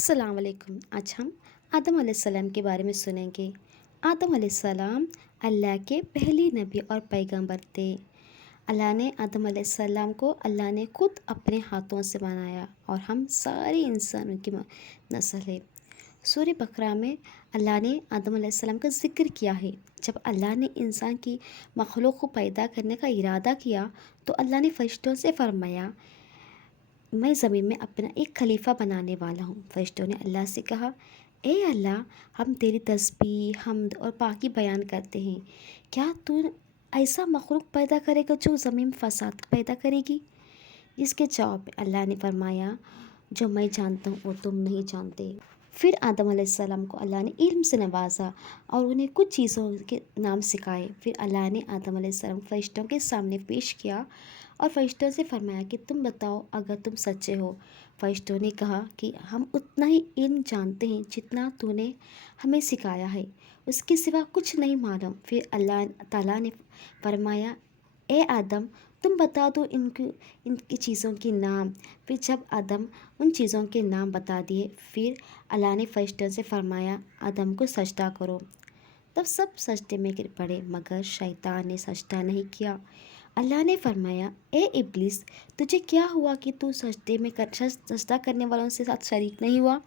अस्सलाम वालेकुम। आज हम आदम अलैहिस्सलाम के बारे में सुनेंगे। आदम अलैहिस्सलाम अल्लाह के पहले नबी और पैगंबर थे। अल्लाह ने खुद अपने हाथों से बनाया और हम सारे इंसानों की नस्ल है। सूरह बकरा में अल्लाह ने आदम अलैहिस्सलाम का ज़िक्र किया है। जब अल्लाह ने इंसान की मखलूक को पैदा करने का इरादा किया तो अल्लाह ने फरिश्तों से फरमाया, मैं ज़मीन में अपना एक खलीफा बनाने वाला हूँ। फरिश्तों ने अल्लाह से कहा, ए अल्लाह, हम तेरी तस्बीह, हम्द और पाकी बयान करते हैं। क्या तू ऐसा मखलूक पैदा करेगा जो ज़मीन में फसाद पैदा करेगी? इसके जवाब में अल्लाह ने फरमाया, जो मैं जानता हूँ वो तुम नहीं जानते। फिर आदम अलैहिस्सलाम को अल्लाह ने इल्म से नवाजा और उन्हें कुछ चीज़ों के नाम सिखाए। फिर अल्लाह ने आदम अलैहिस्सलाम को फरिश्तों के सामने पेश किया और फरिश्तों से फरमाया कि तुम बताओ अगर तुम सच्चे हो। फरिश्तों ने कहा कि हम उतना ही इल्म जानते हैं जितना तूने हमें सिखाया है, उसके सिवा कुछ नहीं मालूम। फिर अल्लाह ताला ने फरमाया, ए आदम, तुम बता दो इनकी चीज़ों के नाम। फिर जब आदम उन चीज़ों के नाम बता दिए, फिर अल्लाह ने फरिश्तों से फरमाया, आदम को सजदा करो। तब सब सजदे में गिर पड़े मगर शैतान ने सजदा नहीं किया। अल्लाह ने फरमाया, ए इब्लिस, तुझे क्या हुआ कि तू सजदा करने वालों से साथ शरीक नहीं हुआ?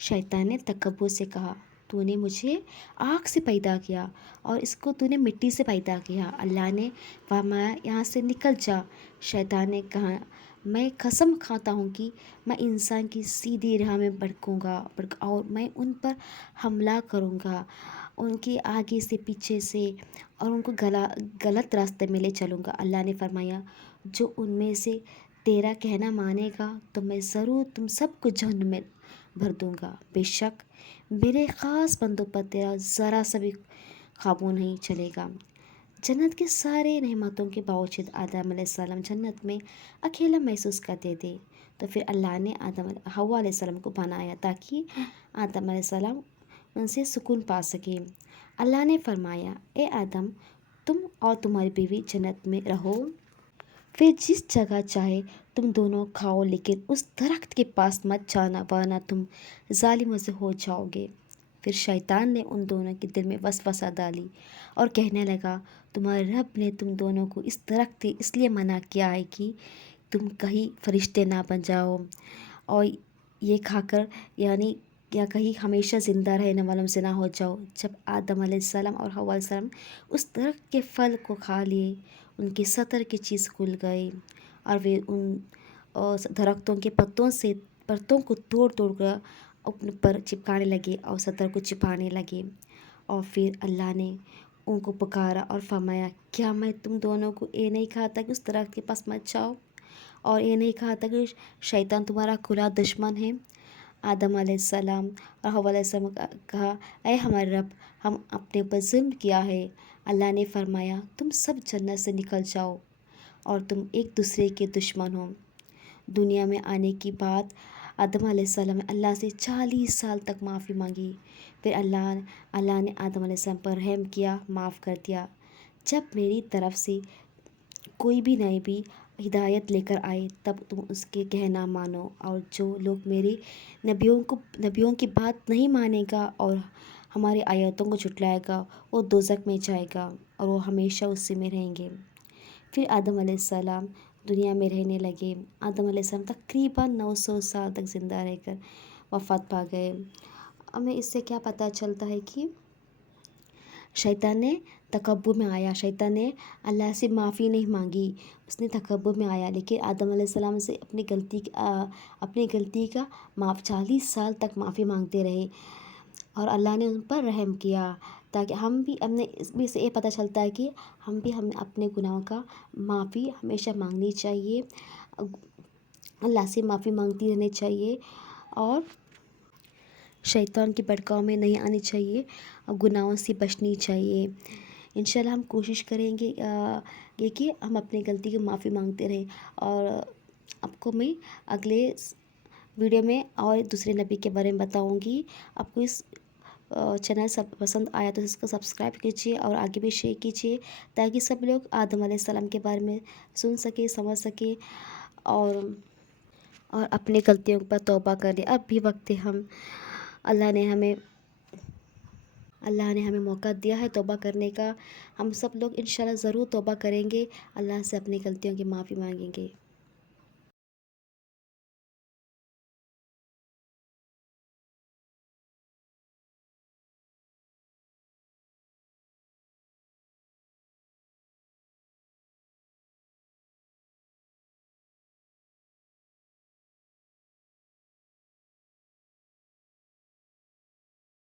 शैतान ने तकब्बुर से कहा, तूने मुझे आग से पैदा किया और इसको तूने मिट्टी से पैदा किया। अल्लाह ने फरमाया, यहाँ से निकल जा। शैतान ने कहा, मैं कसम खाता हूँ कि मैं इंसान की सीधी राह में भड़कूँगा और मैं उन पर हमला करूँगा, उनके आगे से पीछे से, और उनको गलत रास्ते में ले चलूँगा। अल्लाह ने फरमाया, जो उनमें से तेरा कहना मानेगा तो मैं ज़रूर तुम सबको जहन्नम में भर दूँगा। बेशक मेरे ख़ास बंदों पर तेरा ज़रा सा भी काबू नहीं चलेगा। जन्नत के सारे नेमतों के बावजूद आदम अलैहिस्सलाम जन्नत में अकेला महसूस करते थे। तो फिर अल्लाह ने हव्वा अलैहिस्सलाम को बनाया ताकि आदम अलैहिस्सलाम उनसे सुकून पा सके। अल्लाह ने फरमाया, ए आदम, तुम और तुम्हारी बीवी जन्नत में रहो, फिर जिस जगह चाहे तुम दोनों खाओ, लेकिन उस दरख्त के पास मत जाना वरना तुम जालिमों से हो जाओगे। फिर शैतान ने उन दोनों के दिल में वसवसा डाली और कहने लगा, तुम्हारे रब ने तुम दोनों को इस दरख्त से इसलिए मना किया है कि तुम कहीं फरिश्ते ना बन जाओ और ये खाकर यानी या कहीं हमेशा ज़िंदा रहने वालों से ना हो जाओ। जब आदम अलैहिस्सलाम और हव्वा अलैहिस्सलाम उस दरख्त के फल को खा लिए, उनके सतर की चीज़ खुल गई और वे उन दरख्तों के पत्तों को तोड़ तोड़ कर अपने पर चिपकाने लगे और सतर को छिपाने लगे। और फिर अल्लाह ने उनको पुकारा और फरमाया, क्या मैं तुम दोनों को ये नहीं कहा था कि उस दरख्त के पास मत जाओ, और ये नहीं कहा था कि शैतान तुम्हारा खुला दुश्मन है? आदम अलैहिस्सलाम और हव्वा अलैहिस्सलाम कहा, ऐ हमारे रब, हम अपने ऊपर जुल्म किया है। अल्लाह ने फरमाया, तुम सब जन्नत से निकल जाओ और तुम एक दूसरे के दुश्मन हो। दुनिया में आने की बात आदम अलैहिस्सलाम ने अल्लाह से 40 साल तक माफ़ी मांगी। फिर अल्लाह ने आदम अलैहिस्सलाम पर रहम किया, माफ़ कर दिया। जब मेरी तरफ से कोई भी नबी हिदायत लेकर आए तब तुम उसके कहना मानो, और जो लोग मेरे नबियों की बात नहीं मानेगा और हमारी आयतों को झुटलाएगा वो दोज़ख में जाएगा और वो हमेशा उसी में रहेंगे। फिर आदम अलैहिस्सलाम दुनिया में रहने लगे। आदम अलैहिस्सलाम तकरीबन 900 साल तक ज़िंदा रहकर वफ़ात पा गए। हमें इससे क्या पता चलता है कि शैतान ने तकब्बुर में आया, शैतान ने अल्लाह से माफ़ी नहीं मांगी, उसने तकब्बुर में आया, लेकिन आदम अलैहिस्सलाम से अपनी गलती का 40 साल तक माफ़ी मांगते रहे और अल्लाह ने उन पर रहम किया, ताकि हम भी हमने इसमें से ये पता चलता है कि हमें अपने गुनाहों का माफ़ी हमेशा मांगनी चाहिए, अल्लाह से माफ़ी मांगती रहनी चाहिए और शैतान के भड़काव में नहीं आनी चाहिए और गुनाहों से बचनी चाहिए। इंशाल्लाह हम कोशिश करेंगे कि हम अपनी गलती की माफ़ी मांगते रहें। और आपको मैं अगले वीडियो में और दूसरे नबी के बारे में बताऊंगी। आपको इस चैनल सब पसंद आया तो इसको सब्सक्राइब कीजिए और आगे भी शेयर कीजिए, ताकि सब लोग आदम अलैहिस्सलाम के बारे में सुन सके, समझ सके और اور اپنی غلطیوں پر توبہ کر لیں۔ اب بھی وقت ہے، اللہ نے ہمیں اللہ نے ہمیں موقع دیا ہے توبہ کرنے کا۔ ہم سب لوگ انشاءاللہ ضرور توبہ کریں گے، اللہ سے اپنی غلطیوں کی معافی مانگیں گے۔